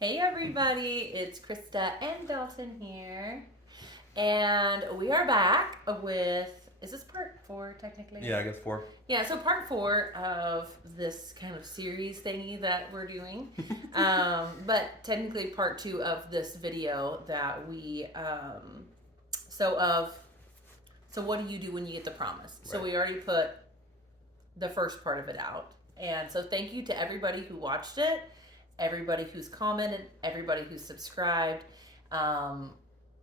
Hey everybody, it's Krista and Dalton here. And we are back with, is this part 4 technically? Yeah, I guess 4. Yeah, so part 4 of this kind of series thingy that we're doing. But technically part 2 of this video that so what do you do when you get the promise? So Right. we already put the first part of it out. And so thank you to everybody who watched it, everybody who's commented, everybody who's subscribed.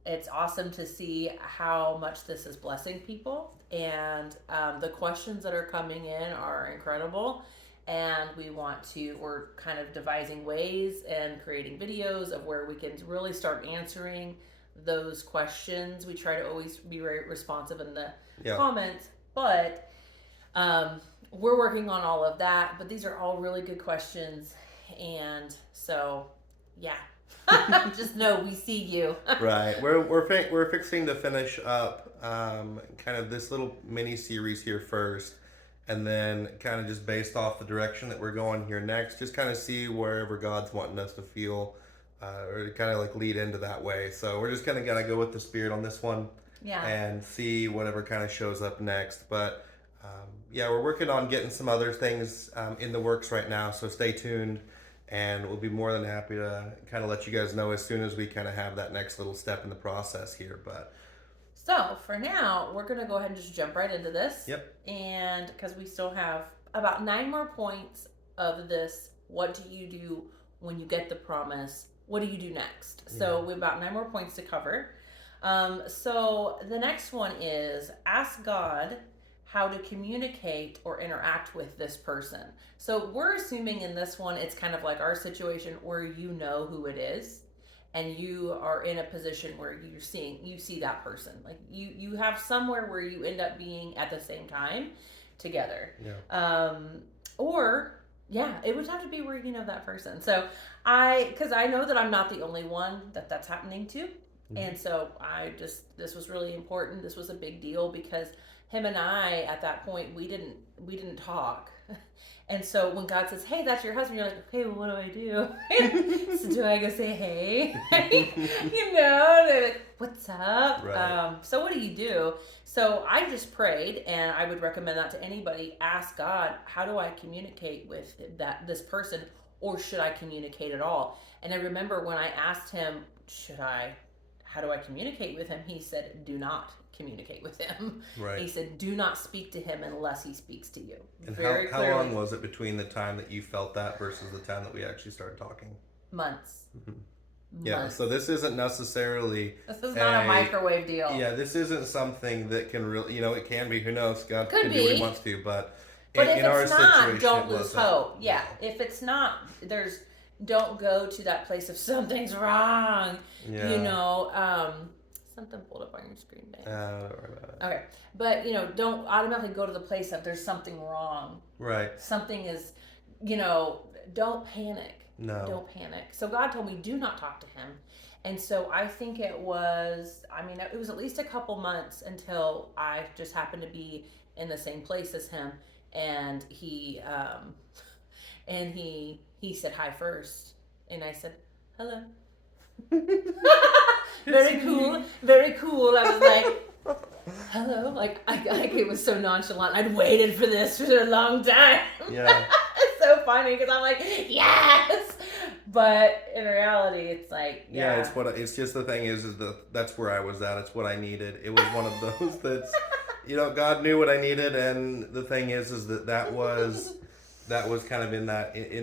It's awesome to see how much this is blessing people. And the questions that are coming in are incredible. And we're kind of devising ways and creating videos of where we can really start answering those questions. We try to always be very responsive in the comments, but we're working on all of that. But these are all really good questions, and so yeah, just know we see you. Right. We're fixing to finish up kind of this little mini series here first, and then kind of just based off the direction that we're going here next, just kind of see wherever God's wanting us to feel, or to kind of like lead into that way. So we're just kind of gonna go with the Spirit on this one, and see whatever kind of shows up next. But yeah, we're working on getting some other things in the works right now. So stay tuned. And we'll be more than happy to kind of let you guys know as soon as we kind of have that next little step in the process here. But so for now, we're going to go ahead and just jump right into this. Yep. And because we still have about 9 more points of this, what do you do when you get the promise? What do you do next? Yeah. So we have about 9 more points to cover. So the next one is ask God how to communicate or interact with this person. So we're assuming in this one, it's kind of like our situation where you know who it is and you are in a position where you see that person. Like you have somewhere where you end up being at the same time together. Yeah. Or yeah, it would have to be where you know that person. So because I know that I'm not the only one that's happening to. Mm-hmm. And so this was really important. This was a big deal because him and I, at that point, we didn't talk. And so when God says, hey, that's your husband, you're like, okay, well, what do I do? So do I go say, hey? They're like, what's up? Right. So what do you do? So I just prayed, and I would recommend that to anybody. Ask God, how do I communicate with this person, or should I communicate at all? And I remember when I asked him, how do I communicate with him? He said, do not communicate with him. Right. He said, do not speak to him unless he speaks to you. And how long was it between the time that you felt that versus the time that we actually started talking? Months. Mm-hmm. Yeah, so this isn't necessarily... This is not a microwave deal. Yeah, this isn't something that can really... it can be. Who knows? God can do what he wants to, but if it's not, don't lose hope. Yeah, if it's not, don't go to that place of something's wrong. Yeah. Something pulled up on your screen, Dan. Don't worry about it. Okay. But, don't automatically go to the place of there's something wrong. Right. Something is, don't panic. No. Don't panic. So God told me, do not talk to him. And so I think it was at least a couple months until I just happened to be in the same place as him. And he said hi first. And I said, hello. Very cool. I was like, hello. Like, it was so nonchalant. I'd waited for this for a long time. Yeah. It's so funny because I'm like, yes. But in reality, it's like, yeah. It's just the thing is that's where I was at. It's what I needed. It was one of those that's, God knew what I needed. And the thing is that was kind of in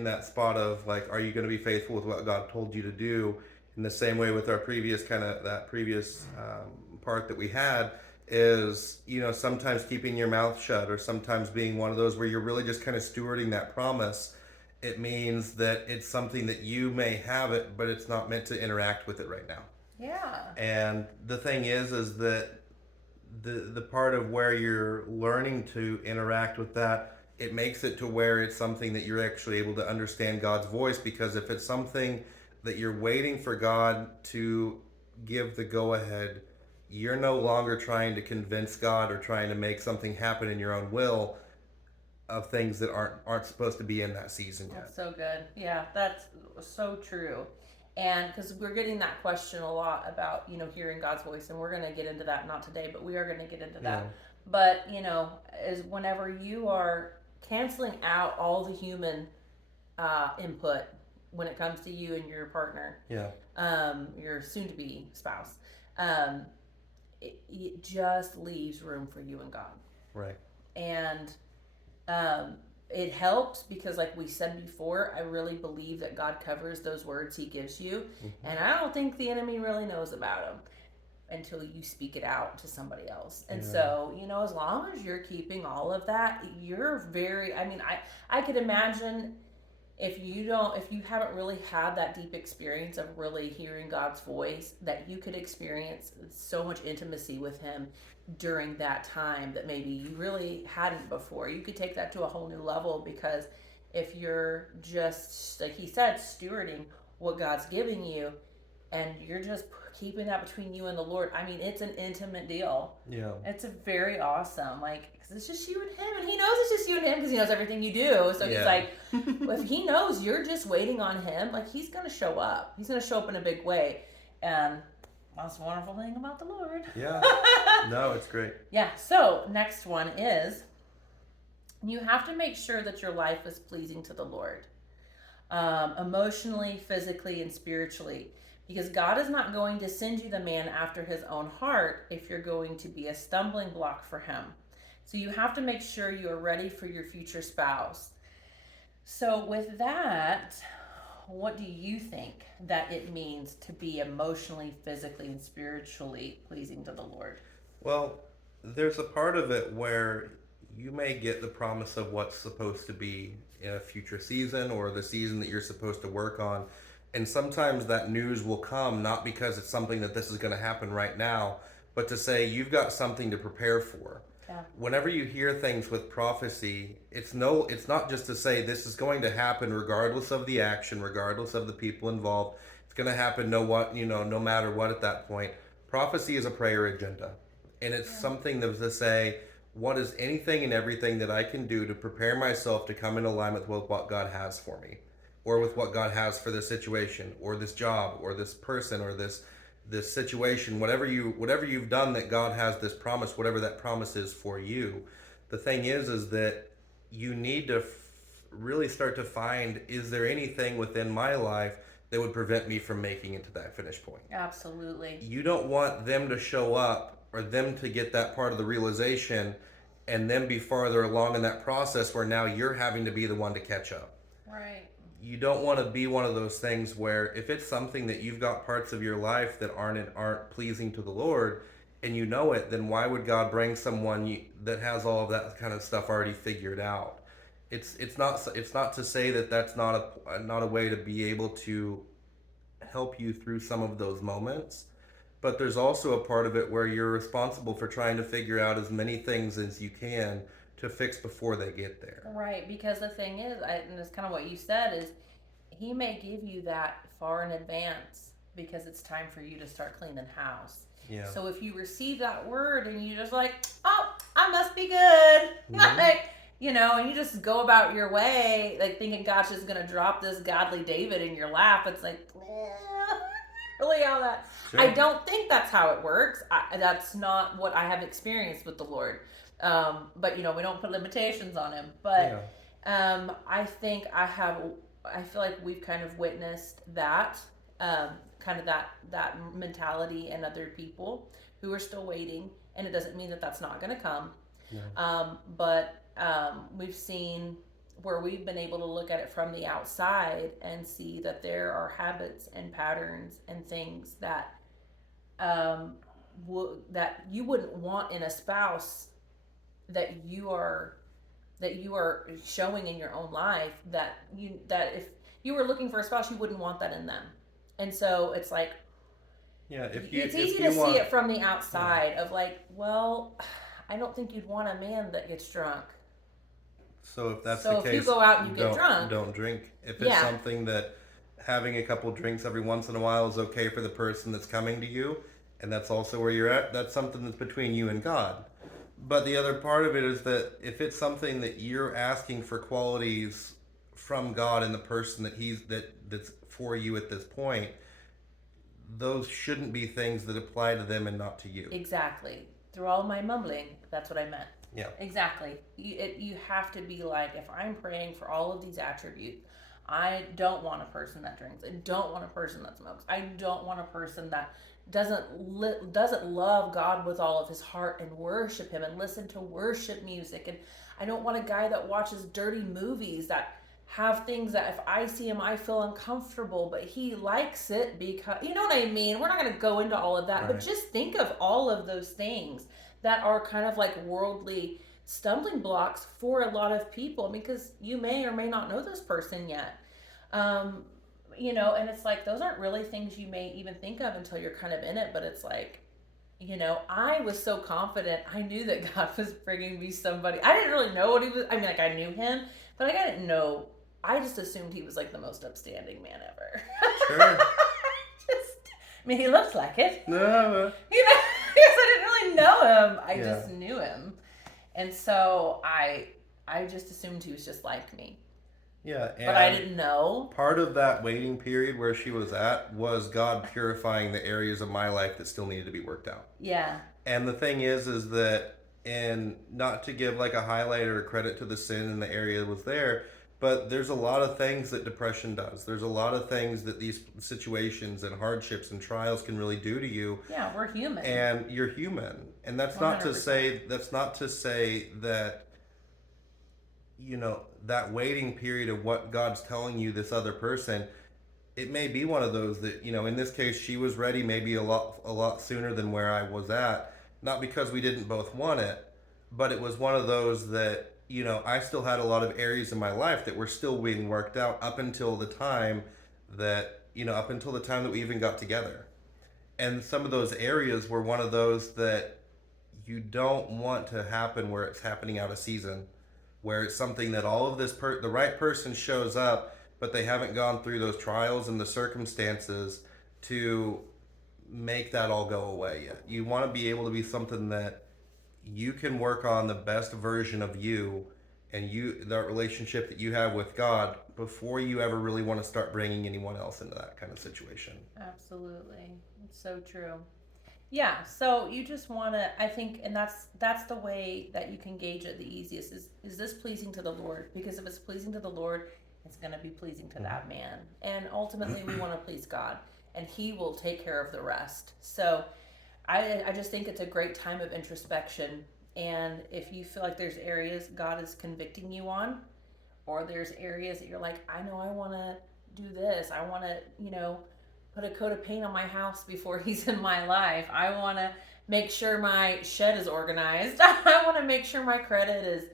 that spot of like, are you going to be faithful with what God told you to do? In the same way with our previous part that we had is, sometimes keeping your mouth shut or sometimes being one of those where you're really just kind of stewarding that promise. It means that it's something that you may have it, but it's not meant to interact with it right now. Yeah. And the thing is that the part of where you're learning to interact with that, it makes it to where it's something that you're actually able to understand God's voice, because if it's something that you're waiting for God to give the go-ahead, you're no longer trying to convince God or trying to make something happen in your own will of things that aren't supposed to be in that season yet. That's so good. Yeah, that's so true. And because we're getting that question a lot about, hearing God's voice, and we're going to get into that, not today, but we are going to get into that. Yeah. But, is whenever you are canceling out all the human input when it comes to you and your partner, Yeah. your soon to be spouse, um, it just leaves room for you and God. Right. And it helps because, like we said before, I really believe that God covers those words he gives you. Mm-hmm. And I don't think the enemy really knows about them until you speak it out to somebody else. And so, as long as you're keeping all of that, you're very, I could imagine if you haven't really had that deep experience of really hearing God's voice, that you could experience so much intimacy with him during that time that maybe you really hadn't before. You could take that to a whole new level, because if you're just, like he said, stewarding what God's giving you, and you're just keeping that between you and the Lord, it's an intimate deal. Yeah. It's a very awesome, because it's just you and him, and he knows it's just you and him because he knows everything you do. So he's like, if he knows you're just waiting on him, he's going to show up. He's going to show up in a big way. And that's the wonderful thing about the Lord. Yeah. No, it's great. Yeah. So next one is, you have to make sure that your life is pleasing to the Lord, emotionally, physically, and spiritually. Because God is not going to send you the man after his own heart if you're going to be a stumbling block for him. So you have to make sure you are ready for your future spouse. So with that, what do you think that it means to be emotionally, physically, and spiritually pleasing to the Lord? Well, there's a part of it where you may get the promise of what's supposed to be in a future season, or the season that you're supposed to work on. And sometimes that news will come not because it's something that this is going to happen right now, but to say you've got something to prepare for. Yeah. Whenever you hear things with prophecy, it's not just to say this is going to happen regardless of the action, regardless of the people involved. It's going to happen no matter what at that point. Prophecy is a prayer agenda. And it's something that was to say, what is anything and everything that I can do to prepare myself to come in alignment with what God has for me, or with what God has for this situation, or this job, or this person, or this situation, whatever you've done that God has this promise, whatever that promise is for you. The thing is that you need to really start to find, is there anything within my life that would prevent me from making it to that finish point? Absolutely. You don't want them to show up, or them to get that part of the realization and then be farther along in that process where now you're having to be the one to catch up. Right. You don't want to be one of those things where, if it's something that you've got parts of your life that aren't pleasing to the Lord, and you know it, then why would God bring someone that has all of that kind of stuff already figured out? It's not to say that that's not a way to be able to help you through some of those moments, but there's also a part of it where you're responsible for trying to figure out as many things as you can to fix before they get there. Right, because the thing is, and it's kind of what you said, is he may give you that far in advance because it's time for you to start cleaning house. Yeah. So if you receive that word and you just like, oh, I must be good, and you just go about your way, thinking God's just going to drop this godly David in your lap, it's like, really how that... Sure. I don't think that's how it works. That's not what I have experienced with the Lord. But we don't put limitations on him. But I think I feel like we've kind of witnessed that, kind of that mentality in other people who are still waiting. And it doesn't mean that that's not going to come. No. But we've seen where we've been able to look at it from the outside and see that there are habits and patterns and things that that you wouldn't want in a spouse, that you are showing in your own life, that if you were looking for a spouse, you wouldn't want that in them. And so it's like, it's easy to see it from the outside of well, I don't think you'd want a man that gets drunk. So if that's the case, if you go out and you get drunk, don't drink. If it's something that having a couple drinks every once in a while is okay for the person that's coming to you, and that's also where you're at, that's something that's between you and God. But the other part of it is that if it's something that you're asking for qualities from God and the person that's for you at this point, those shouldn't be things that apply to them and not to you. Exactly. Through all my mumbling, that's what I meant. Yeah. Exactly. You have to be like, if I'm praying for all of these attributes, I don't want a person that drinks. I don't want a person that smokes. I don't want a person that doesn't love God with all of his heart and worship him and listen to worship music. And I don't want a guy that watches dirty movies that have things that if I see him I feel uncomfortable, but he likes it because, you know what I mean? We're not going to go into all of that, Right. but just think of all of those things that are kind of like worldly stumbling blocks for a lot of people, because you may or may not know this person yet. Um, and it's like those aren't really things you may even think of until you're kind of in it, but it's like, I was so confident. I knew that God was bringing me somebody. I didn't really know what he was. I mean, like, I knew him, but I didn't know. I just assumed he was like the most upstanding man ever. Sure. I mean, he looks like it. No. Because I didn't really know him. I Yeah. just knew him. And so I just assumed he was just like me. Yeah. And but I didn't know. Part of that waiting period where she was at was God purifying the areas of my life that still needed to be worked out. Yeah. And the thing is that, and not to give like a highlight or credit to the sin in the area that was there, but there's a lot of things that depression does. There's a lot of things that these situations and hardships and trials can really do to you. Yeah, we're human. And you're human. And that's 100%. not to say that, that waiting period of what God's telling you, this other person, it may be one of those that, in this case, she was ready maybe a lot sooner than where I was at. Not because we didn't both want it, but it was one of those that, I still had a lot of areas in my life that were still being worked out up until the time that we even got together. And some of those areas were one of those that you don't want to happen where it's happening out of season, where it's something that all of the right person shows up, but they haven't gone through those trials and the circumstances to make that all go away yet. You want to be able to be something that you can work on the best version of you and that relationship that you have with God before you ever really want to start bringing anyone else into that kind of situation. Absolutely. It's so true. Yeah, so you just want to, I think, and that's the way that you can gauge it the easiest is this pleasing to the Lord? Because if it's pleasing to the Lord, it's going to be pleasing to that man. And ultimately we want to please God, and he will take care of the rest. So I just think it's a great time of introspection. And if you feel like there's areas God is convicting you on, or there's areas that you're like, I know I want to do this. I want to, put a coat of paint on my house before he's in my life. I want to make sure my shed is organized. I want to make sure my credit is,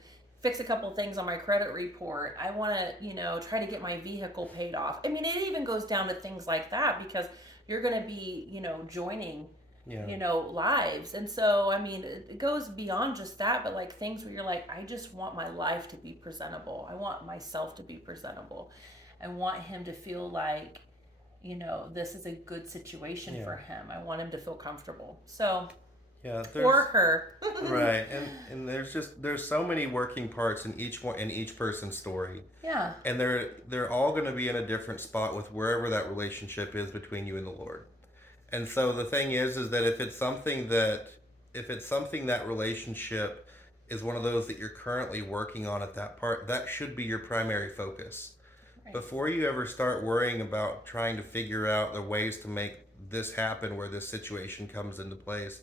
fix a couple things on my credit report. I want to, try to get my vehicle paid off. I mean, it even goes down to things like that, because you're going to be, joining, lives. And so, I mean, it goes beyond just that, but like things where you're like, I just want my life to be presentable. I want myself to be presentable. I want him to feel like, this is a good situation for him. I want him to feel comfortable. So, or her. Right. And there's so many working parts in each person's story. Yeah. And they're all going to be in a different spot with wherever that relationship is between you and the Lord. And so the thing is that if it's something that relationship is one of those that you're currently working on at that part, that should be your primary focus. Right. Before you ever start worrying about trying to figure out the ways to make this happen where this situation comes into place,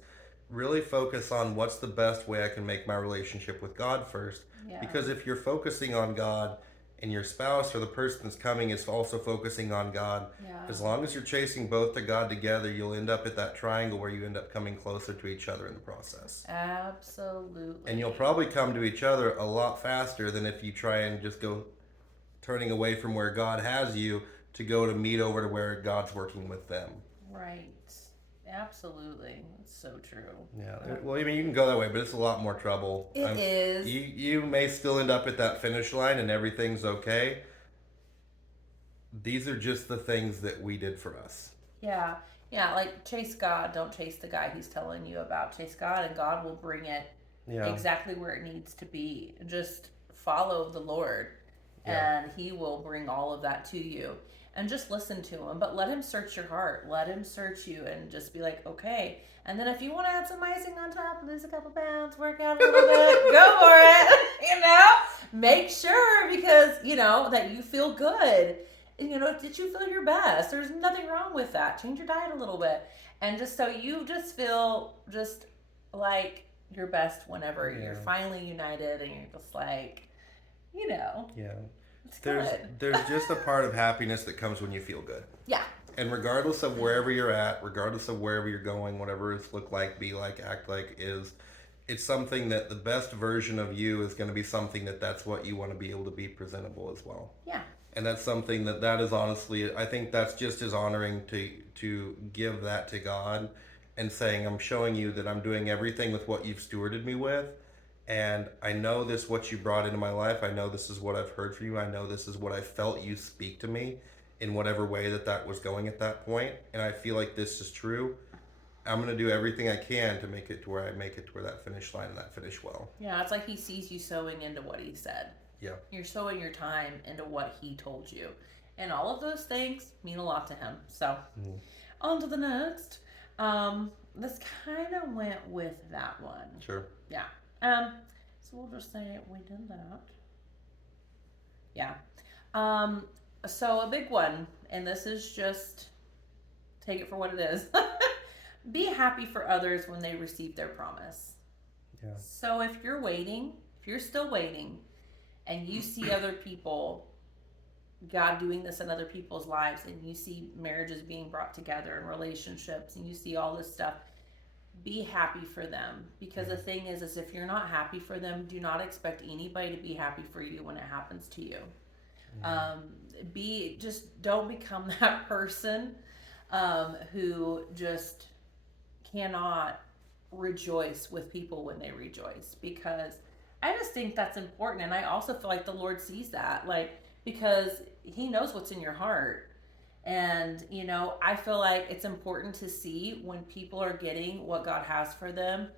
really focus on what's the best way I can make my relationship with God first. Yeah. Because if you're focusing on God and your spouse or the person that's coming is also focusing on God, as long as you're chasing both to God together, you'll end up at that triangle where you end up coming closer to each other in the process. Absolutely. And you'll probably come to each other a lot faster than if you try and just go turning away from where God has you to go to meet over to where God's working with them. Right. Absolutely. It's so true. Yeah. Well, I mean, you can go that way, but it's a lot more trouble. It is. You may still end up at that finish line and everything's okay. These are just the things that we did for us. Yeah. Yeah, like chase God. Don't chase the guy he's telling you about. Chase God, and God will bring it exactly where it needs to be. Just follow the Lord, and he will bring all of that to you. and just listen to him. But let him search your heart. Let him search you and just be like, okay. And then if you want to add some icing on top, lose a couple pounds, work out a little bit, go for it. Make sure, because, that you feel good. Did you feel your best? There's nothing wrong with that. Change your diet a little bit. And just so you just feel just like your best whenever you're finally united and you're just like, Yeah. it's There's good. there's just a part of happiness that comes when you feel good. Yeah. And regardless of wherever you're at, regardless of wherever you're going, whatever it's look like, be like, act like, it's something that the best version of you is going to be something that's what you want to be able to be presentable as well. Yeah. And that's something that is honestly, I think that's just as honoring to give that to God and saying, I'm showing you that I'm doing everything with what you've stewarded me with. And I know this, what you brought into my life. I know this is what I've heard from you. I know this is what I felt you speak to me in whatever way that was going at that point. And I feel like this is true. I'm going to do everything I can to make it to where I make it to where that finish line and that finish well. Yeah, it's like he sees you sowing into what he said. Yeah. You're sowing your time into what he told you. And all of those things mean a lot to him. So, on to the next. This kind of went with that one. Sure. Yeah. So we'll just say we did that. Yeah. So a big one, and this is just take it for what it is. Be happy for others when they receive their promise. Yeah. So if you're still waiting, and you see other people, God doing this in other people's lives, and you see marriages being brought together and relationships, and you see all this stuff, be happy for them. Because the thing is if you're not happy for them, do not expect anybody to be happy for you when it happens to you. Just don't become that person who just cannot rejoice with people when they rejoice, because I just think that's important. And I also feel like the Lord sees that, because he knows what's in your heart. And, I feel like it's important to see when people are getting what God has for them,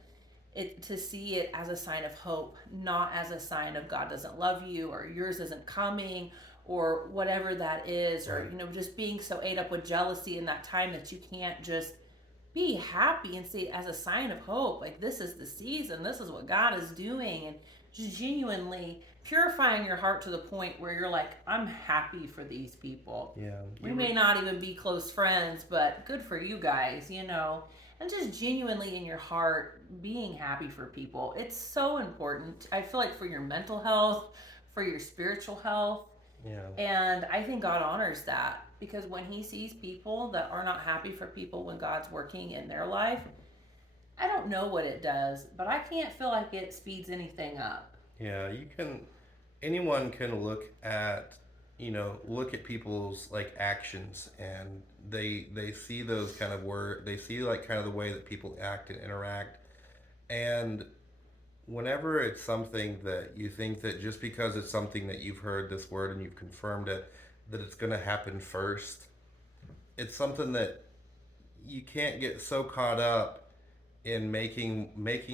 to see it as a sign of hope, not as a sign of God doesn't love you or yours isn't coming or whatever that is. Right. Or, just being so ate up with jealousy in that time that you can't just be happy and see it as a sign of hope. Like, this is the season, this is what God is doing, and just genuinely purifying your heart to the point where you're like, I'm happy for these people. Yeah. We may not even be close friends, but good for you guys, and just genuinely in your heart being happy for people. It's so important. I feel like for your mental health, for your spiritual health. Yeah. And I think God honors that, because when he sees people that are not happy for people when God's working in their life, I don't know what it does, but I can't feel like it speeds anything up. Yeah, anyone can look at people's actions, and they see those kind of they see kind of the way that people act and interact. And whenever it's something that you think that just because it's something that you've heard this word and you've confirmed it, that it's going to happen first, it's something that you can't get so caught up in making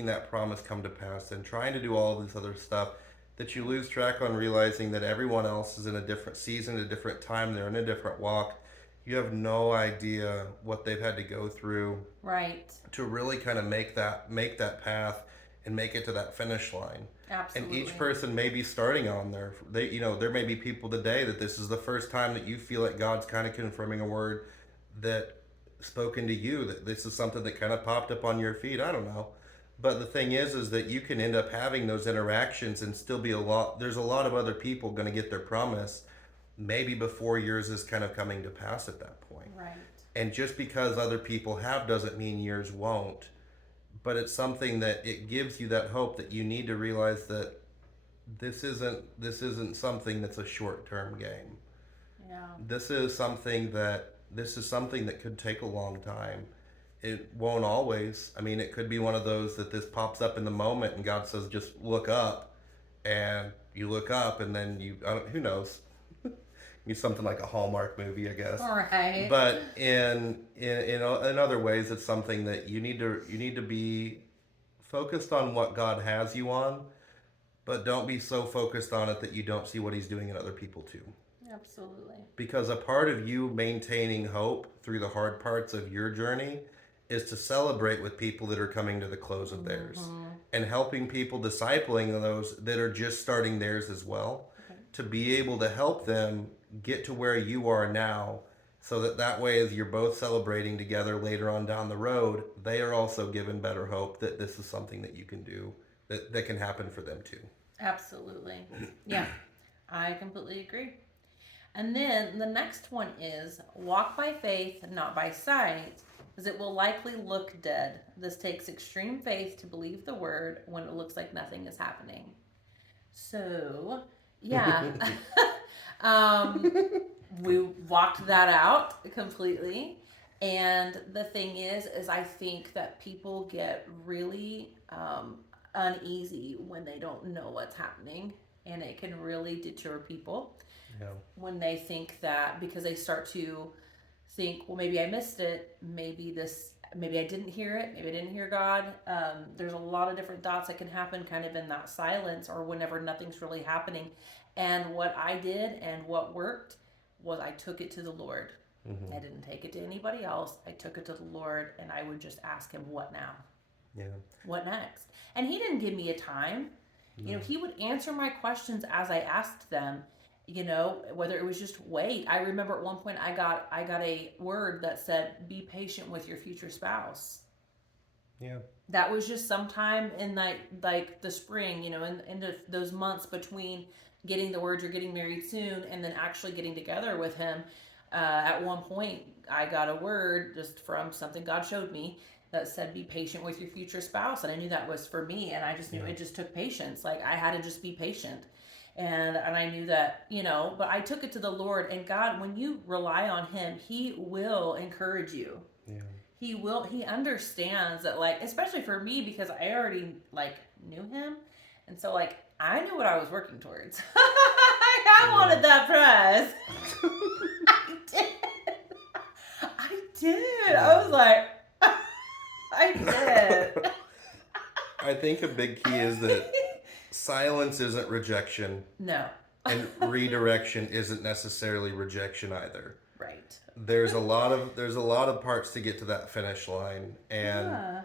that promise come to pass and trying to do all this other stuff that you lose track on realizing that everyone else is in a different season, a different time, they're in a different walk. You have no idea what they've had to go through, right, to really kind of make that path and make it to that finish line. Absolutely. And each person may be starting on there. There may be people today that this is the first time that you feel like God's kind of confirming a word that spoken to you, that this is something that kind of popped up on your feed. I don't know. But the thing is that you can end up having those interactions and still be there's a lot of other people going to get their promise maybe before yours is kind of coming to pass at that point. Right. And just because other people have doesn't mean yours won't. But it's something that it gives you that hope that you need to realize that this isn't something that's a short-term game. Yeah. This is something that could take a long time. It won't always. I mean, it could be one of those that this pops up in the moment and God says, just look up, and you look up, and then who knows? It's something like a Hallmark movie, I guess. All right. But in other ways, it's something that you need to be focused on what God has you on, but don't be so focused on it that you don't see what He's doing in other people too. Absolutely. Because a part of you maintaining hope through the hard parts of your journey is to celebrate with people that are coming to the close of theirs and helping people, discipling those that are just starting theirs as well, to be able to help them get to where you are now, so that way, as you're both celebrating together later on down the road, they are also given better hope that this is something that you can do, that can happen for them too. Absolutely. Yeah, I completely agree. And then the next one is walk by faith, not by sight, as it will likely look dead. This takes extreme faith to believe the word when it looks like nothing is happening. So, yeah. um, we walked that out completely. And the thing is I think that people get really uneasy when they don't know what's happening, and it can really deter people. Yeah. When they think that, because they start to think, well, maybe I missed it, maybe I didn't hear it, maybe I didn't hear God. There's a lot of different thoughts that can happen kind of in that silence or whenever nothing's really happening. And what I did and what worked was I took it to the Lord. I didn't take it to anybody else. I took it to the Lord, and I would just ask him, what now? Yeah. What next? And he didn't give me a time. He would answer my questions as I asked them. Whether it was just wait. I remember at one point I got a word that said, be patient with your future spouse. Yeah. That was just sometime in like the spring, in those months between getting the word you're getting married soon and then actually getting together with him. At one point I got a word just from something God showed me that said, be patient with your future spouse. And I knew that was for me, and I just knew it just took patience. Like, I had to just be patient. And I knew that, but I took it to the Lord. And God, when you rely on him, he will encourage you. Yeah. He understands that, like, especially for me, because I already, like, knew him. And so, like, I knew what I was working towards. I wanted that prize. I did. I was like, I did. I think a big key is that silence isn't rejection. No. And redirection isn't necessarily rejection either. Right. There's a lot of parts to get to that finish line. And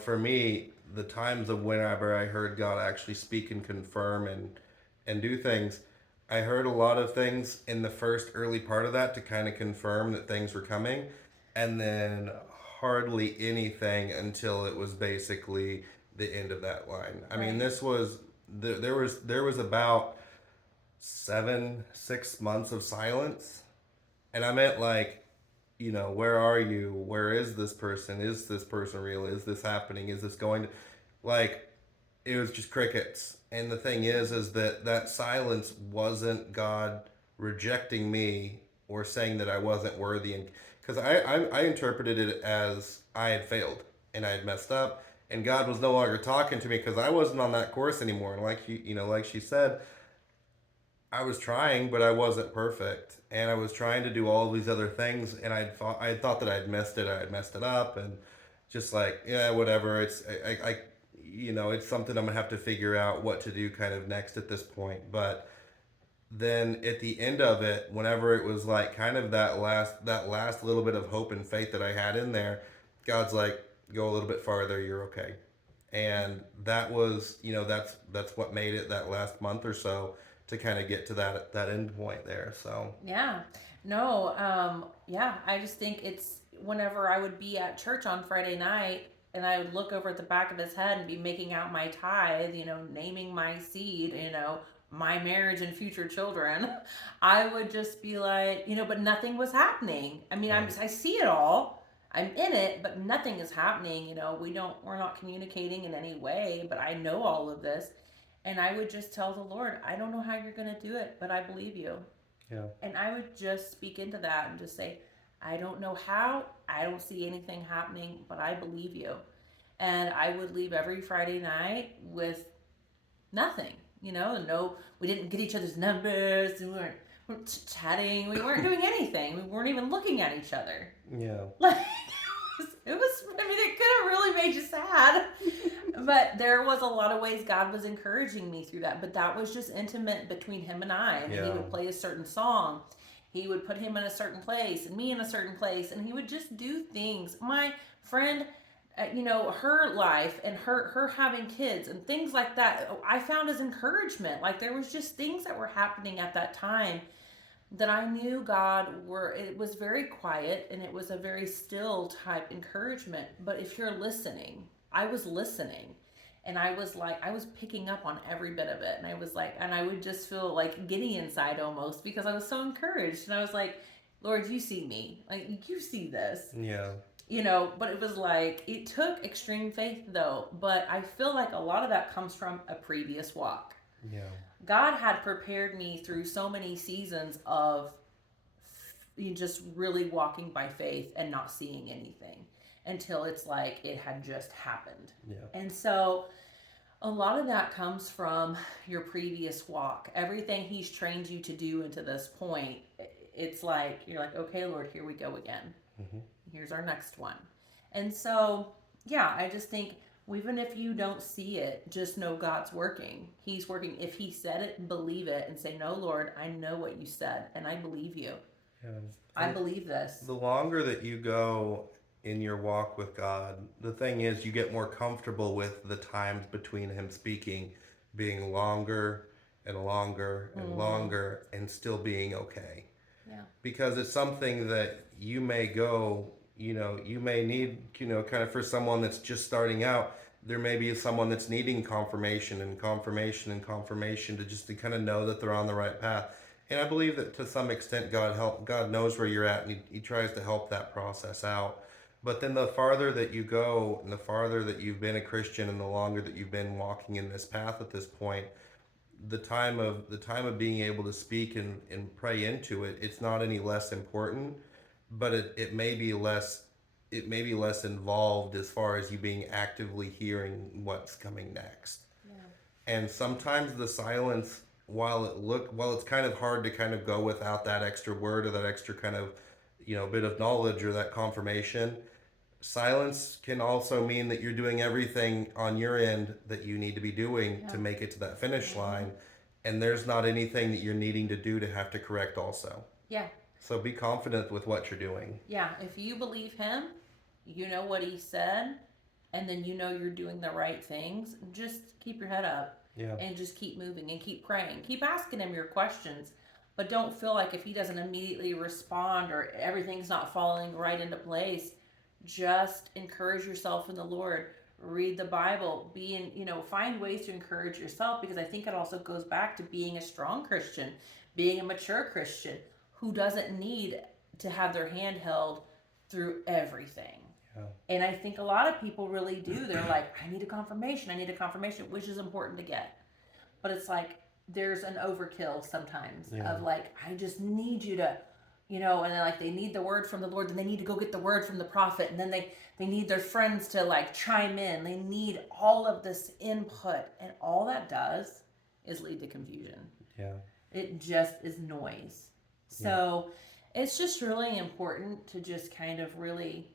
for me, the times of whenever I heard God actually speak and confirm and do things, I heard a lot of things in the first early part of that to kind of confirm that things were coming, and then hardly anything until it was basically the end of that line. I mean, this was there was about 6 months of silence, and I meant, like, where are you? Where is this person? Is this person real? Is this happening? Is this going to, like, it was just crickets. And the thing is that silence wasn't God rejecting me or saying that I wasn't worthy, and because I interpreted it as I had failed and I had messed up, and God was no longer talking to me because I wasn't on that course anymore. And like she said, I was trying, but I wasn't perfect, and I was trying to do all these other things, and I thought that I'd messed it up, and just like, yeah, whatever. It's it's something I'm gonna have to figure out what to do kind of next at this point. But then at the end of it, whenever it was like kind of that last little bit of hope and faith that I had in there, God's like, go a little bit farther, you're okay. And that was, that's what made it that last month or so to kind of get to that end point there. So yeah, no, yeah, I just think it's whenever I would be at church on Friday night and I would look over at the back of his head and be making out my tithe, naming my seed, my marriage and future children, I would just be like, but nothing was happening. I mean, I see it all. I'm in it, but nothing is happening. We're not communicating in any way, but I know all of this. And I would just tell the Lord, I don't know how you're going to do it, but I believe you. Yeah. And I would just speak into that and just say, I don't know how, I don't see anything happening, but I believe you. And I would leave every Friday night with nothing. No, we didn't get each other's numbers. We weren't chatting. We weren't doing anything. We weren't even looking at each other. Yeah. Like, it was, I mean, it could have really made you sad. But there was a lot of ways God was encouraging me through that. But that was just intimate between him and I. And he Yeah. would play a certain song. He would put him in a certain place and me in a certain place. And he would just do things. My friend, her life and her having kids and things like that, I found as encouragement. Like there was just things that were happening at that time that I knew it was very quiet and it was a very still type encouragement. But if you're listening, I was listening and I was picking up on every bit of it. And I would just feel like giddy inside almost because I was so encouraged. And I was like, Lord, you see me. Like, you see this. Yeah. But it was like, it took extreme faith though. But I feel like a lot of that comes from a previous walk. Yeah. God had prepared me through so many seasons of just really walking by faith and not seeing anything until it's like it had just happened. Yeah. And so a lot of that comes from your previous walk. Everything he's trained you to do into this point, it's like, you're like, okay, Lord, here we go again. Mm-hmm. Here's our next one. And so, yeah, I just think even if you don't see it, just know God's working. He's working. If he said it, believe it and say, no, Lord, I know what you said and I believe you. Yeah. I believe this. The longer that you go in your walk with God, the thing is you get more comfortable with the times between him speaking being longer and longer and longer and still being okay. Yeah. Because it's something that you may go, you may need, kind of for someone that's just starting out, there may be someone that's needing confirmation and confirmation and confirmation to kind of know that they're on the right path. And I believe that to some extent God knows where you're at and he tries to help that process out. But then the farther that you go and the farther that you've been a Christian and the longer that you've been walking in this path at this point, the time of being able to speak and pray into it, it's not any less important, but it may be less involved as far as you being actively hearing what's coming next. Yeah. And sometimes the silence, while it's kind of hard to kind of go without that extra word or that extra kind of bit of knowledge or that confirmation, silence can also mean that you're doing everything on your end that you need to be doing to make it to that finish line, and there's not anything that you're needing to do to have to correct also. Yeah. So be confident with what you're doing. Yeah. If you believe him, you know what he said, and then you're doing the right things, just keep your head up. Yeah. And just keep moving and keep praying. Keep asking him your questions. But don't feel like if he doesn't immediately respond or everything's not falling right into place, just encourage yourself in the Lord. Read the Bible. Find ways to encourage yourself, because I think it also goes back to being a strong Christian, being a mature Christian who doesn't need to have their hand held through everything. Yeah. And I think a lot of people really do. They're like, I need a confirmation, which is important to get. But it's like, there's an overkill sometimes of like, I just need you to, and then like they need the word from the Lord, then they need to go get the word from the prophet, and then they need their friends to like chime in. They need all of this input, and all that does is lead to confusion. Yeah. It just is noise. So it's just really important to just kind of really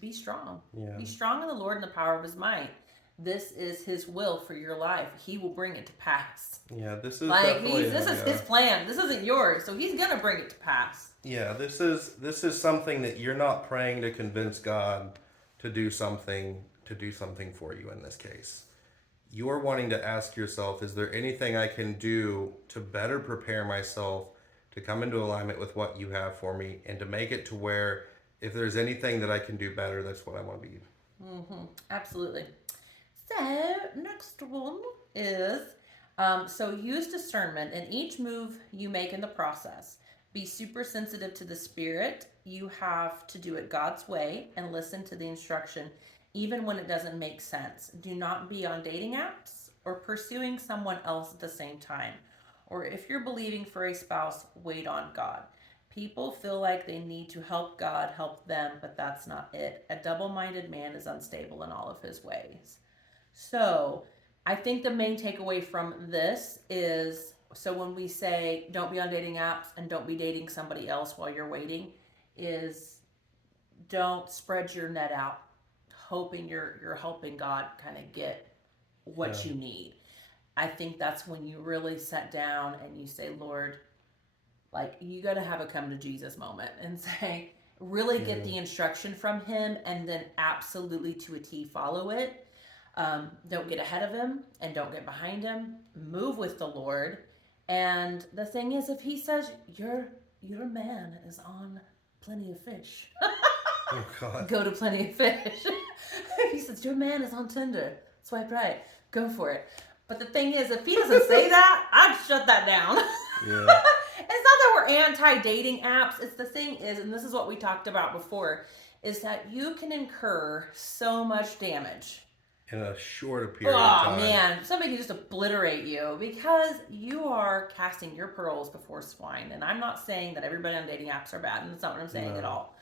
be strong. Yeah. Be strong in the Lord and the power of his might. This is his will for your life. He will bring it to pass. Yeah, this is his plan. This isn't yours, so he's gonna bring it to pass. Yeah, this is something that you're not praying to convince God to do something for you in this case. You're wanting to ask yourself, is there anything I can do to better prepare myself to come into alignment with what you have for me, and to make it to where if there's anything that I can do better, that's what I want to be. Mm-hmm. Absolutely. So next one is, so use discernment in each move you make in the process. Be super sensitive to the Spirit. You have to do it God's way and listen to the instruction, even when it doesn't make sense. Do not be on dating apps or pursuing someone else at the same time. Or if you're believing for a spouse, wait on God. People feel like they need to help God help them, but that's not it. A double-minded man is unstable in all of his ways. So I think the main takeaway from this is, so when we say don't be on dating apps and don't be dating somebody else while you're waiting, is don't spread your net out hoping you're helping God kind of get what Yeah. you need. I think that's when you really sit down and you say, Lord, like you got to have a come to Jesus moment and say, really get Yeah. the instruction from him and then absolutely to a T follow it. Don't get ahead of him and don't get behind him. Move with the Lord. And the thing is, if he says your man is on plenty of fish, Oh God. go to plenty of fish. If he says your man is on Tinder, swipe right, go for it. But the thing is, if he doesn't say that, I'd shut that down. Yeah. It's not that we're anti-dating apps. It's the thing is, and this is what we talked about before, is that you can incur so much damage. In a shorter period of Oh time. man, somebody can just obliterate you because you are casting your pearls before swine. And I'm not saying that everybody on dating apps are bad, and that's not what I'm saying at No. all.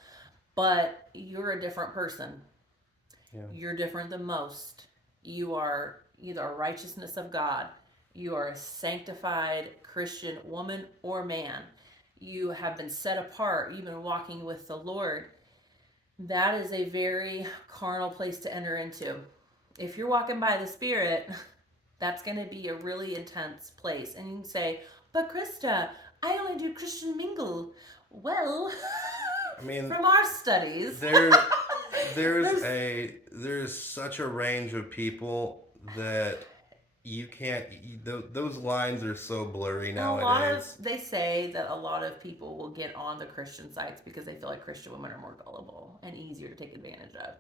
But you're a different person. Yeah. You're different than most. You are either a righteousness of God. You are a sanctified Christian woman or man. You have been set apart. You've been walking with the Lord. That is a very carnal place to enter into. If you're walking by the Spirit, that's going to be a really intense place. And you can say, but Krista, I only do Christian mingle. Well, I mean, from our studies, there's such a range of people that you can't. Those lines are so blurry nowadays. they say that a lot of people will get on the Christian sites because they feel like Christian women are more gullible and easier to take advantage of.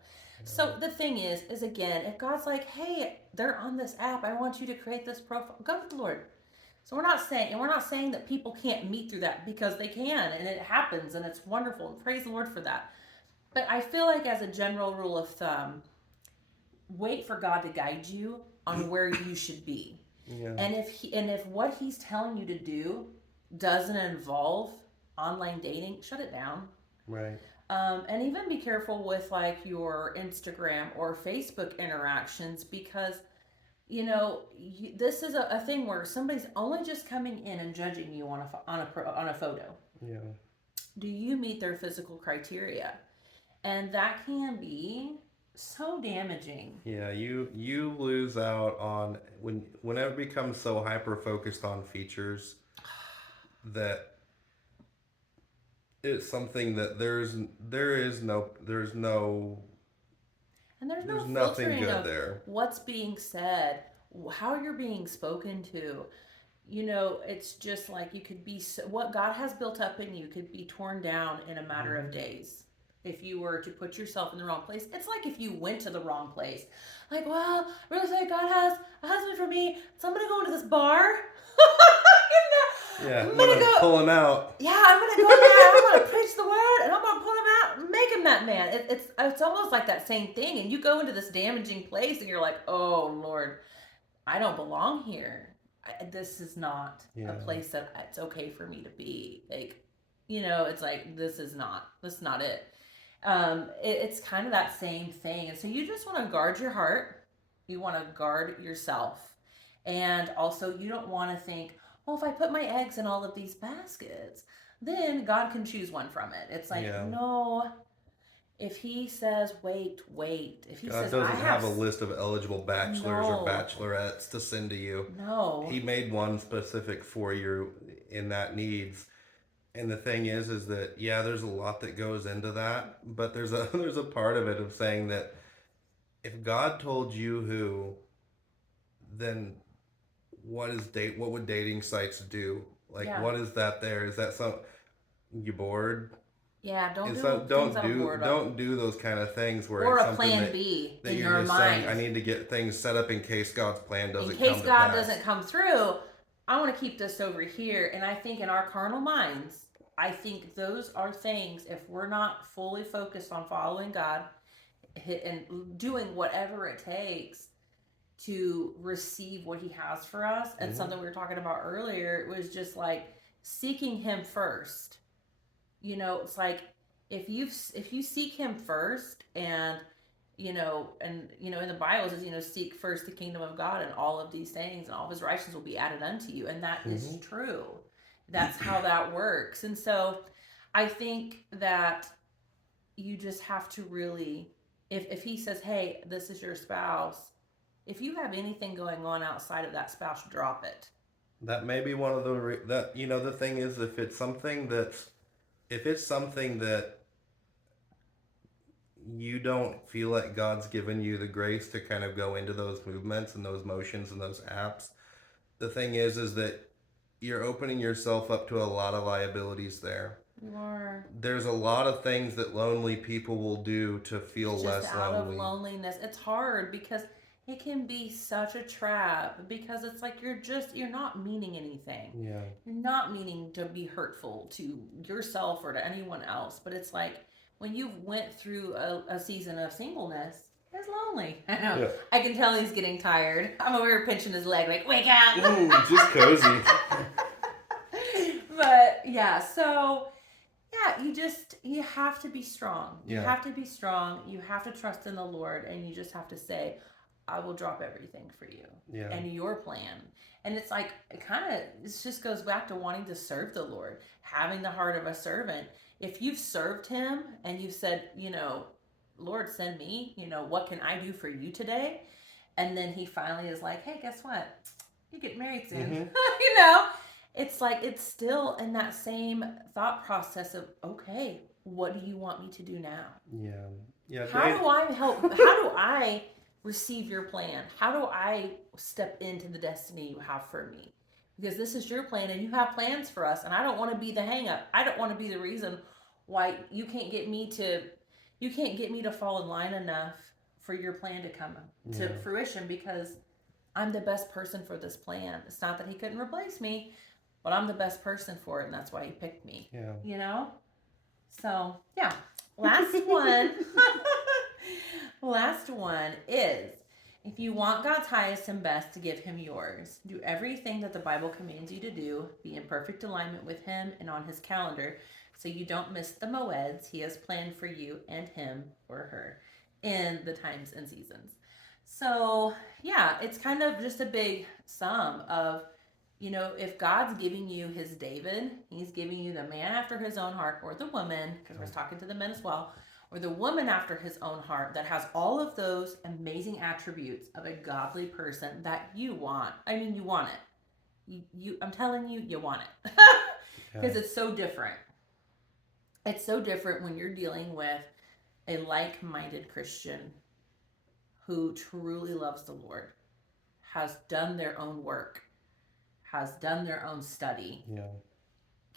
So the thing is again, if God's like, hey, they're on this app, I want you to create this profile, go with the Lord. So we're not saying that people can't meet through that, because they can, and it happens, and it's wonderful, and praise the Lord for that. But I feel like as a general rule of thumb, wait for God to guide you on where you should be. Yeah. And if what he's telling you to do doesn't involve online dating, shut it down. Right. And even be careful with like your Instagram or Facebook interactions, because this is a thing where somebody's only just coming in and judging you on a photo. Yeah. Do you meet their physical criteria? And that can be so damaging. Yeah, you lose out on whenever it becomes so hyper focused on features that it's something that there's no And there's there's no nothing filtering good of there. what's being said, how you're being spoken to. It's just like you could be, what God has built up in you could be torn down in a matter of days if you were to put yourself in the wrong place. It's like if you went to the wrong place. Like, well, really sorry, God has a husband for me, so I'm gonna go into this bar. Yeah, I'm I'm gonna gonna go. pull him out. Yeah, I'm gonna go there. I'm gonna preach the word, and I'm gonna pull him out, and make him that man. It's almost like that same thing. And you go into this damaging place, and you're like, oh Lord, I don't belong here. This is not a Yeah. place that it's okay for me to be. Like, it's like this is not it. It's kind of that same thing, and so you just want to guard your heart. You want to guard yourself, and also you don't want to think, well, if I put my eggs in all of these baskets, then God can choose one from it. It's like, Yeah. no. If he says, wait. If he God says, doesn't have a list of eligible bachelors No. or bachelorettes to send to you. No. He made one specific for you in that needs. And the thing is that yeah, there's a lot that goes into that, but there's a there's a part of it of saying that if God told you who, then what would dating sites do? Like Yeah. what is that there? Is that some you bored? Yeah, don't do Don't things that I'm bored of. don't do those kind of things where Or it's a something plan that, B that in you're your just mind. saying I need to get things set up in case God's plan doesn't In come case to God pass. doesn't come through, I want to keep this over here. And I think in our carnal minds, I think those are things, if we're not fully focused on following God and doing whatever it takes to receive what he has for us, and something we were talking about earlier, it was just like seeking him first. It's like if you seek him first, and in the Bible it says, seek first the kingdom of God, and all of these things and all of his righteousness will be added unto you, and that is true. That's how that works. And so I think that you just have to really If he says, hey, this is your spouse, if you have anything going on outside of that spouse, drop it. That may be one of that the thing is, if it's something that you don't feel like God's given you the grace to kind of go into those movements and those motions and those apps, the thing is that you're opening yourself up to a lot of liabilities there. You are. There's a lot of things that lonely people will do to feel Just less out lonely. of loneliness. It's hard because it can be such a trap, because it's like you're not meaning anything. Yeah. You're not meaning to be hurtful to yourself or to anyone else, but it's like when you've went through a season of singleness, it's lonely. I know. Yeah. I can tell he's getting tired. I'm over here pinching his leg like, wake up. Ooh, just cozy. But yeah, so yeah, you have to be strong. You Yeah. have to be strong. You have to trust in the Lord, and you just have to say, I will drop everything for you. Yeah. And your plan. And it's like, it just goes back to wanting to serve the Lord, having the heart of a servant. If you've served him and you've said, Lord, send me, what can I do for you today? And then he finally is like, hey, guess what? You get married soon. Mm-hmm. It's like, it's still in that same thought process of, okay, what do you want me to do now? Yeah. Yeah. How do I help? How do I receive your plan? How do I step into the destiny you have for me? Because this is your plan and you have plans for us, and I don't want to be the hang up. I don't want to be the reason why you can't get me to fall in line enough for your plan to come to fruition, because I'm the best person for this plan. It's not that he couldn't replace me, but I'm the best person for it, and that's why he picked me. Yeah. So yeah. Last one. Last one is, if you want God's highest and best to give him yours, do everything that the Bible commands you to do, be in perfect alignment with him and on his calendar, so you don't miss the moeds he has planned for you and him or her in the times and seasons. So yeah, it's kind of just a big sum of, if God's giving you his David, he's giving you the man after his own heart, or the woman, because we're talking to the men as well, or the woman after his own heart that has all of those amazing attributes of a godly person that you want. I mean, you want it. I'm telling you, you want it. Because it's so different. It's so different when you're dealing with a like-minded Christian who truly loves the Lord, has done their own work, has done their own study,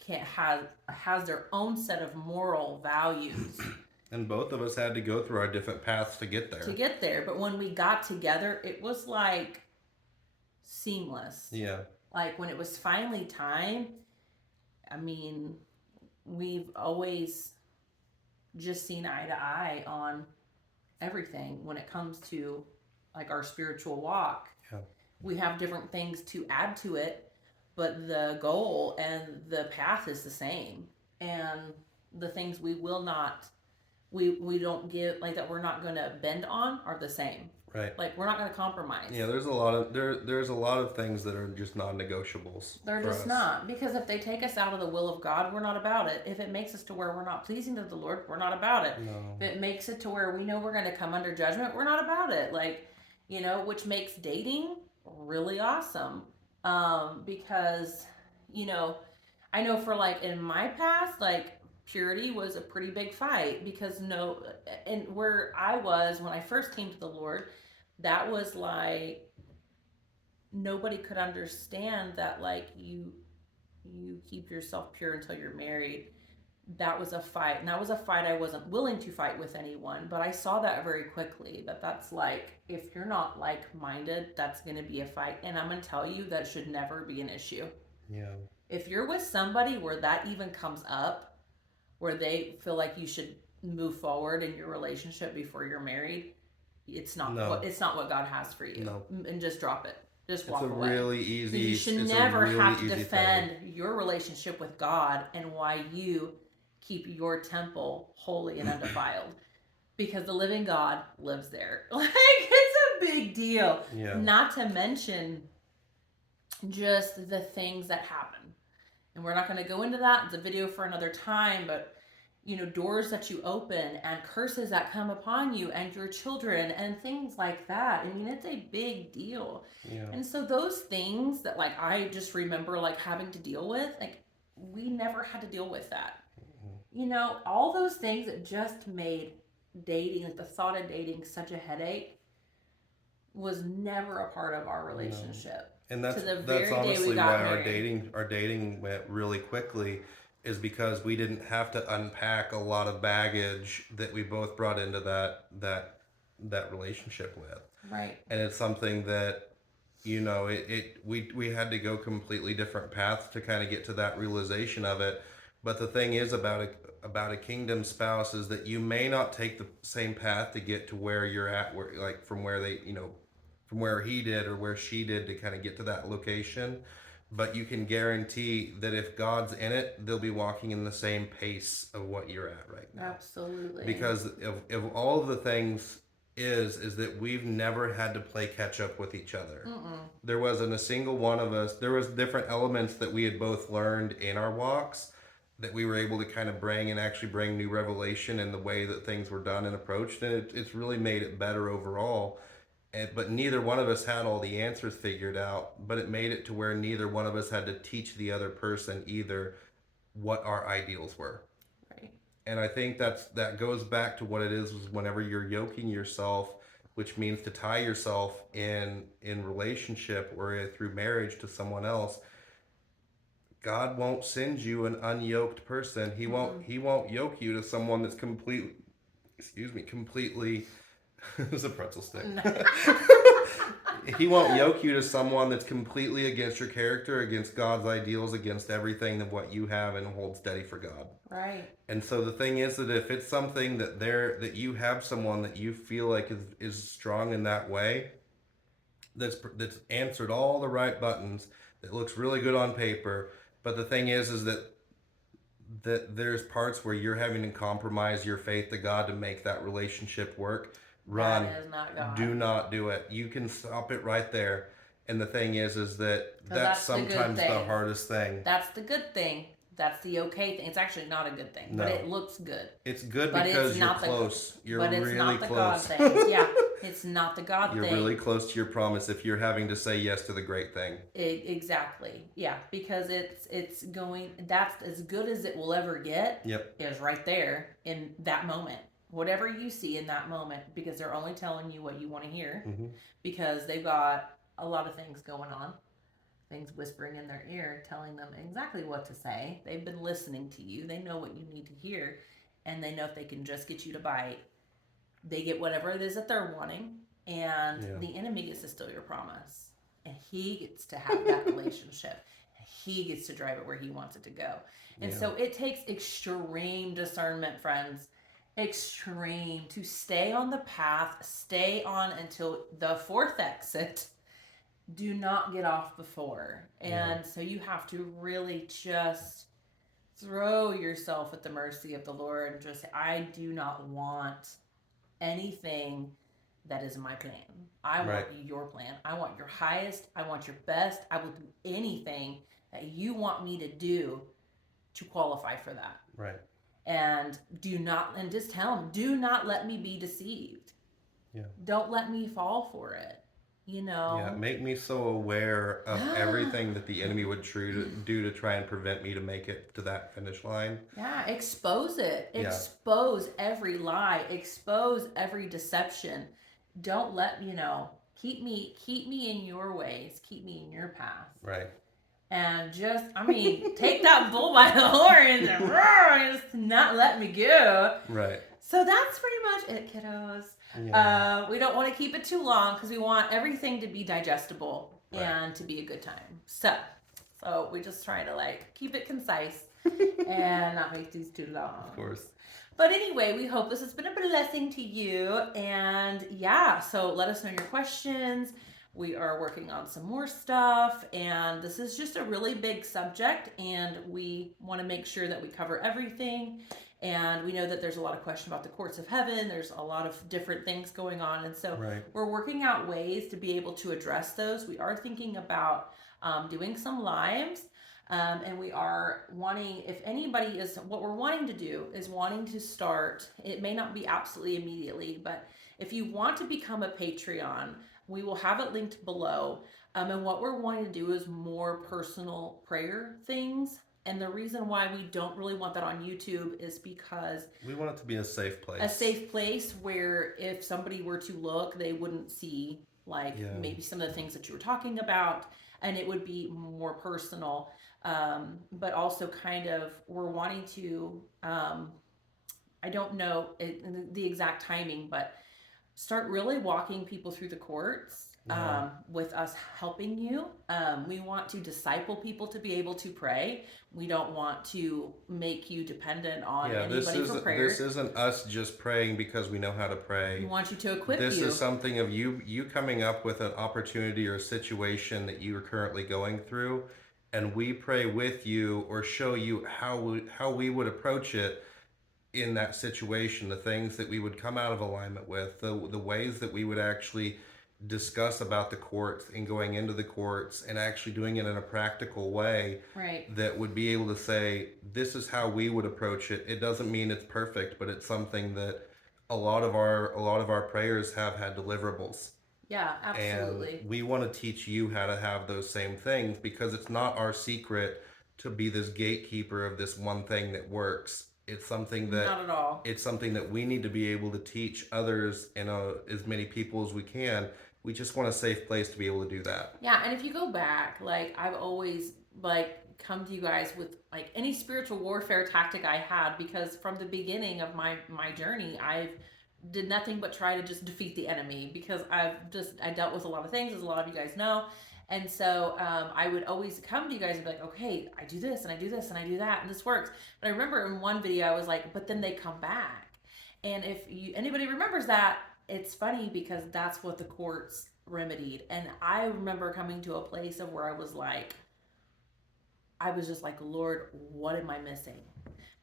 has their own set of moral values. And both of us had to go through our different paths to get there. But when we got together, it was like seamless. Yeah. Like when it was finally time, I mean, we've always just seen eye to eye on everything when it comes to like our spiritual walk. Yeah. We have different things to add to it, but the goal and the path is the same. And the things we will not, we don't give, like that we're not going to bend on, are the same. Right. Like we're not going to compromise. Yeah, there's a lot of things that are just non-negotiables. They're just not, because if they take us out of the will of God, we're not about it. If it makes us to where we're not pleasing to the Lord, we're not about it. No. If it makes it to where we know we're going to come under judgment, we're not about it. Like, which makes dating really awesome. Because, I know for like in my past, like purity was a pretty big fight, because and where I was when I first came to the Lord, that was like nobody could understand that, like you keep yourself pure until you're married. That was a fight, and that was a fight I wasn't willing to fight with anyone, but I saw that very quickly, that's like, if you're not like-minded, that's going to be a fight. And I'm going to tell you, that should never be an issue. Yeah. If you're with somebody where that even comes up, where they feel like you should move forward in your relationship before you're married, it's not what God has for you. No. And just drop it. Just walk away. It's a really easy. You should never have to defend your relationship with God and why you keep your temple holy and undefiled, because the living God lives there. Like, it's a big deal. Yeah. Not to mention just the things that happen. And we're not going to go into that. It's a video for another time, but doors that you open and curses that come upon you and your children and things like that. I mean, it's a big deal. Yeah. And so those things that like I just remember like having to deal with, like we never had to deal with that. All those things that just made dating, like the thought of dating such a headache was never a part of our No. relationship. And To the that's very day we honestly got why married. our dating went really quickly, is because we didn't have to unpack a lot of baggage that we both brought into that relationship with. Right. And it's something that we had to go completely different paths to kind of get to that realization of it. But the thing is about a kingdom spouse is that you may not take the same path to get to where you're at, where like from where they from where he did or where she did to kind of get to that location. But you can guarantee that if God's in it, they'll be walking in the same pace of what you're at right now. Absolutely. Because of all of the things is that we've never had to play catch up with each other. There wasn't a single one of us. There was different elements that we had both learned in our walks that we were able to kind of bring and actually bring new revelation in the way that things were done and approached, and it's really made it better overall. But neither one of us had all the answers figured out, but it made it to where neither one of us had to teach the other person either what our ideals were. Right. And I think that goes back to what it is whenever you're yoking yourself, which means to tie yourself in relationship or through marriage to someone else. God won't send you an unyoked person. He won't yoke you to someone that's completely it's a pretzel stick. He won't yoke you to someone that's completely against your character, against God's ideals, against everything of what you have and hold steady for God. Right. And so the thing is that if it's something that you have someone that you feel like is strong in that way, that's answered all the right buttons, that looks really good on paper, but the thing is that there's parts where you're having to compromise your faith to God to make that relationship work. Run. That is not God. Do not do it. You can stop it right there. And the thing is that that's the good sometimes the thing. hardest thing. That's the good thing. That's the okay thing. It's actually not a good thing, No. but it looks good. It's good But because it's you're not the- close. You're But it's really not the God close. thing. Yeah, it's not the God You're thing. really close to your promise if you're having to say yes to the great thing. Exactly. Yeah, because it's going. That's as good as it will ever get. Yep. Is right there in that moment. Whatever you see in that moment, because they're only telling you what you want to hear, because they've got a lot of things going on, things whispering in their ear, telling them exactly what to say. They've been listening to you. They know what you need to hear, and they know if they can just get you to bite, they get whatever it is that they're wanting, and the enemy gets to steal your promise, and he gets to have that relationship. He gets to drive it where he wants it to go. And so it takes extreme discernment, friends. Extreme to stay on the path, stay on until the fourth exit. Do not get off before. And so you have to really just throw yourself at the mercy of the Lord and just say, I do not want anything that is my plan. I want your plan. I want your highest. I want your best. I will do anything that you want me to do to qualify for that. Right. And just tell them, do not let me be deceived. Yeah. Don't let me fall for it. Yeah, make me so aware of everything that the enemy would do to try and prevent me to make it to that finish line. Yeah, expose it. Expose every lie. Expose every deception. Don't let, keep me in your ways. Keep me in your path. Right. And just, take that bull by the horns and roar, just not let me go. Right. So that's pretty much it, kiddos. Yeah. We don't want to keep it too long because we want everything to be digestible and to be a good time. So we just try to keep it concise and not make these too long. Of course. But anyway, we hope this has been a blessing to you. And so let us know your questions. We are working on some more stuff, and this is just a really big subject, and we want to make sure that we cover everything. And we know that there's a lot of question about the courts of heaven. There's a lot of different things going on. And so we're working out ways to be able to address those. We are thinking about doing some lives And we are wanting, if anybody is, what we're wanting to do is wanting to start, it may not be absolutely immediately, but if you want to become a Patreon, we will have it linked below. And what we're wanting to do is more personal prayer things. And the reason why we don't really want that on YouTube is because we want it to be a safe place where if somebody were to look, they wouldn't see like maybe some of the things that you were talking about, and it would be more personal. But also kind of we're wanting to I don't know the exact timing, but start really walking people through the courts with us helping you. We want to disciple people to be able to pray. We don't want to make you dependent on anybody for prayers. This isn't us just praying because we know how to pray. We want you to equip this you. This is something of you coming up with an opportunity or a situation that you are currently going through, and we pray with you or show you how we would approach it in that situation, the things that we would come out of alignment with, the ways that we would actually discuss about the courts and going into the courts and actually doing it in a practical way, right, that would be able to say, this is how we would approach it. It doesn't mean it's perfect, but it's something that a lot of our prayers have had deliverables. Yeah, absolutely. And we want to teach you how to have those same things, because it's not our secret to be this gatekeeper of this one thing that works. It's something that not at all. It's something that we need to be able to teach others and as many people as we can. We just want a safe place to be able to do that. Yeah, and if you go back, like I've always like come to you guys with like any spiritual warfare tactic I had, because from the beginning of my journey, I've did nothing but try to just defeat the enemy, because I dealt with a lot of things, as a lot of you guys know. And so I would always come to you guys and be like, okay, I do this and I do this and I do that and this works. But I remember in one video I was like, but then they come back. And if anybody remembers that, it's funny because that's what the courts remedied. And I remember coming to a place of where I was just like, Lord, what am I missing?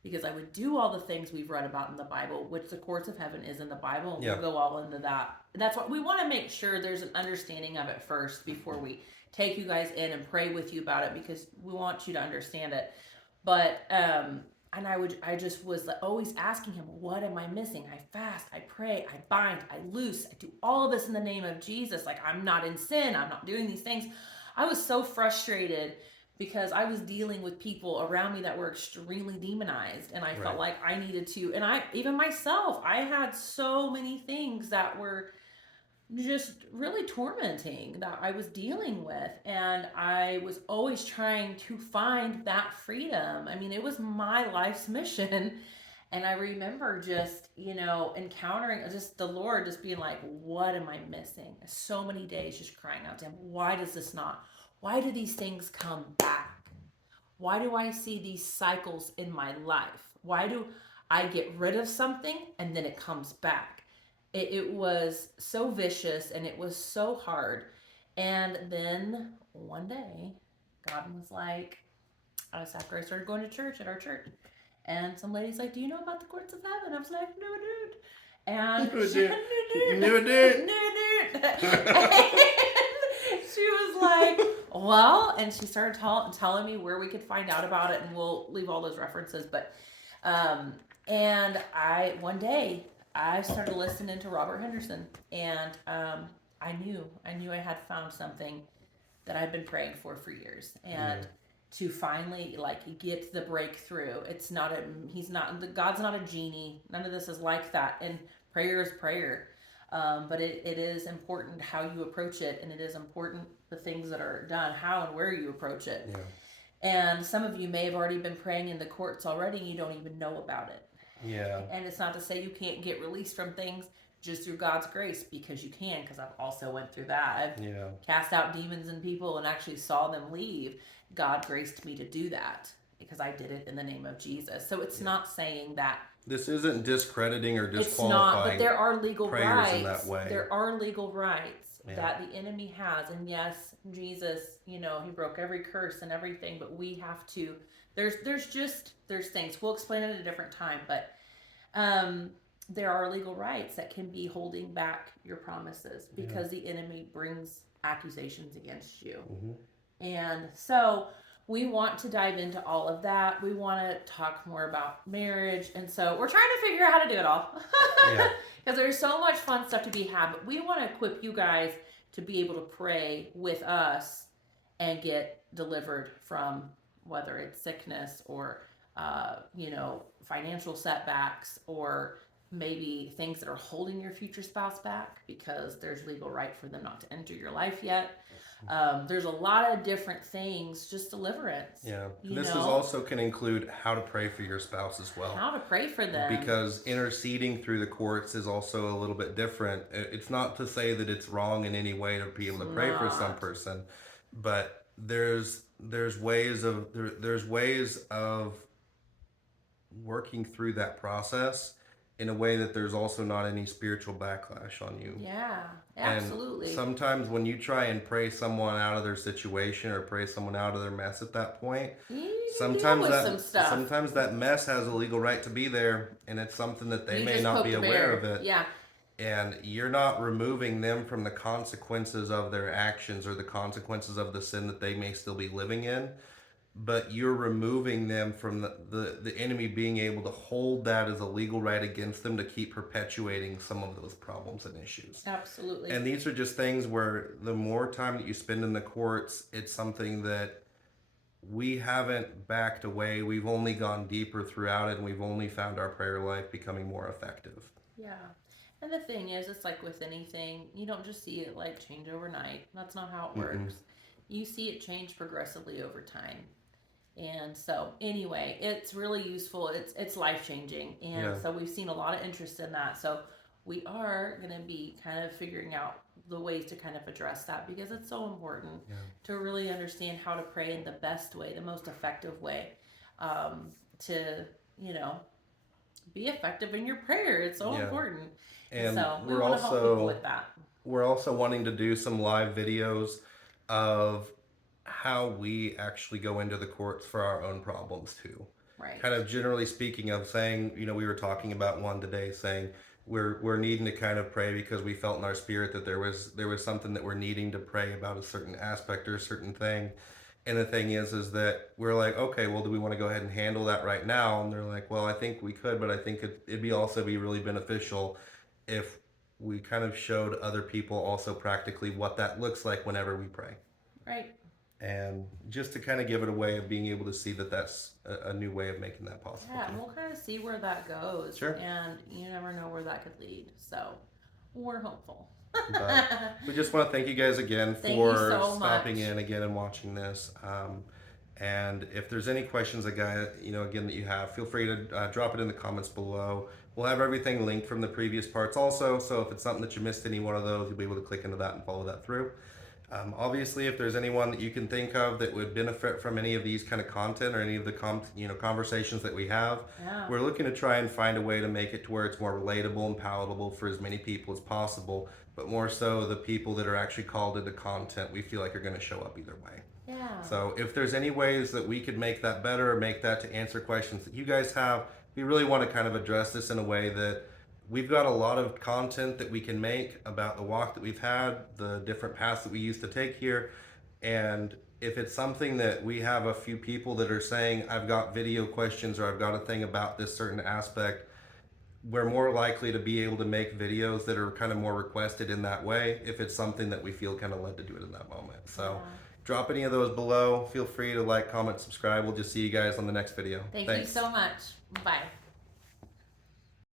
Because I would do all the things we've read about in the Bible, which the courts of heaven is in the Bible, and we'll go all into that. That's what we want to make sure there's an understanding of it first before we take you guys in and pray with you about it, because we want you to understand it. But and I just was always asking him, what am I missing? I fast, I pray, I bind, I loose, I do all of this in the name of Jesus. Like, I'm not in sin, I'm not doing these things. I was so frustrated because I was dealing with people around me that were extremely demonized, and I felt like I needed to, and even myself, I had so many things that were just really tormenting that I was dealing with, and I was always trying to find that freedom. I mean, it was my life's mission. And I remember just, encountering just the Lord, just being like, what am I missing? So many days just crying out to him, why do these things come back? Why do I see these cycles in my life? Why do I get rid of something and then it comes back? It was so vicious and it was so hard. And then one day, God was like, after I started going to church at our church, and some lady's like, do you know about the courts of heaven? I was like, no, dude. And she was like, well, and she started telling me where we could find out about it, and we'll leave all those references. But, and one day I started listening to Robert Henderson, and I knew I had found something that I'd been praying for years, and to finally get the breakthrough. God's not a genie. None of this is like that. And prayer is prayer. But it is important how you approach it, and it is important the things that are done, how and where you approach it. Yeah. And some of you may have already been praying in the courts already, and you don't even know about it. Yeah. And it's not to say you can't get released from things just through God's grace, because you can, because I've also went through that. I've cast out demons in people and actually saw them leave. God graced me to do that because I did it in the name of Jesus. So it's not saying that this isn't discrediting or disqualifying. It's not, but there are legal rights. In that way. There are legal rights that the enemy has, and yes, Jesus, he broke every curse and everything. But we have to. There's things we'll explain at a different time, but there are legal rights that can be holding back your promises because the enemy brings accusations against you. Mm-hmm. And so we want to dive into all of that. We want to talk more about marriage. And so we're trying to figure out how to do it all. Yeah. Because there's so much fun stuff to be had. But we want to equip you guys to be able to pray with us and get delivered from whether it's sickness or, financial setbacks or maybe things that are holding your future spouse back because there's legal right for them not to enter your life yet. There's a lot of different things, just deliverance. Yeah. This is also can include how to pray for your spouse as well. How to pray for them. Because interceding through the courts is also a little bit different. It's not to say that it's wrong in any way to be able to pray for some person, but there's ways of working through that process in a way that there's also not any spiritual backlash on you. Yeah, absolutely. And sometimes when you try and pray someone out of their situation or pray someone out of their mess at that point, sometimes that mess has a legal right to be there, and it's something that they may not be aware of it. Yeah. And you're not removing them from the consequences of their actions or the consequences of the sin that they may still be living in, but you're removing them from the enemy being able to hold that as a legal right against them to keep perpetuating some of those problems and issues. Absolutely. And these are just things where the more time that you spend in the courts, it's something that we haven't backed away. We've only gone deeper throughout it, and we've only found our prayer life becoming more effective. Yeah. And the thing is, it's like with anything, you don't just see it like change overnight. That's not how it works. You see it change progressively over time. And so anyway, it's really useful. It's life-changing. And so we've seen a lot of interest in that. So we are going to be kind of figuring out the ways to kind of address that because it's so important to really understand how to pray in the best way, the most effective way, to, be effective in your prayer. It's so important. And so we want to help people with that. We're also wanting to do some live videos of how we actually go into the courts for our own problems too. Right. Kind of generally speaking of saying, we were talking about one today saying we're needing to kind of pray because we felt in our spirit that there was something that we're needing to pray about a certain aspect or a certain thing. And the thing is that we're like, okay, well, do we want to go ahead and handle that right now? And they're like, well, I think we could, but I think it'd also be really beneficial if we kind of showed other people also practically what that looks like whenever we pray. Right. And just to kind of give it a way of being able to see that that's a new way of making that possible. Yeah, and we'll kind of see where that goes. Sure. And you never know where that could lead. So we're hopeful. But we just want to thank you guys again for stopping in again and watching this. And if there's any questions again that you have, feel free to drop it in the comments below. We'll have everything linked from the previous parts also. So if it's something that you missed any one of those, you'll be able to click into that and follow that through. Obviously, if there's anyone that you can think of that would benefit from any of these kind of content or any of the conversations that we have, we're looking to try and find a way to make it to where it's more relatable and palatable for as many people as possible, but more so the people that are actually called into content we feel like are going to show up either way. Yeah. So if there's any ways that we could make that better or make that to answer questions that you guys have, we really want to kind of address this in a way that we've got a lot of content that we can make about the walk that we've had, the different paths that we used to take here. And if it's something that we have a few people that are saying, I've got video questions or I've got a thing about this certain aspect, we're more likely to be able to make videos that are kind of more requested in that way if it's something that we feel kind of led to do it in that moment. So drop any of those below. Feel free to like, comment, subscribe. We'll just see you guys on the next video. Thanks. You so much. Bye.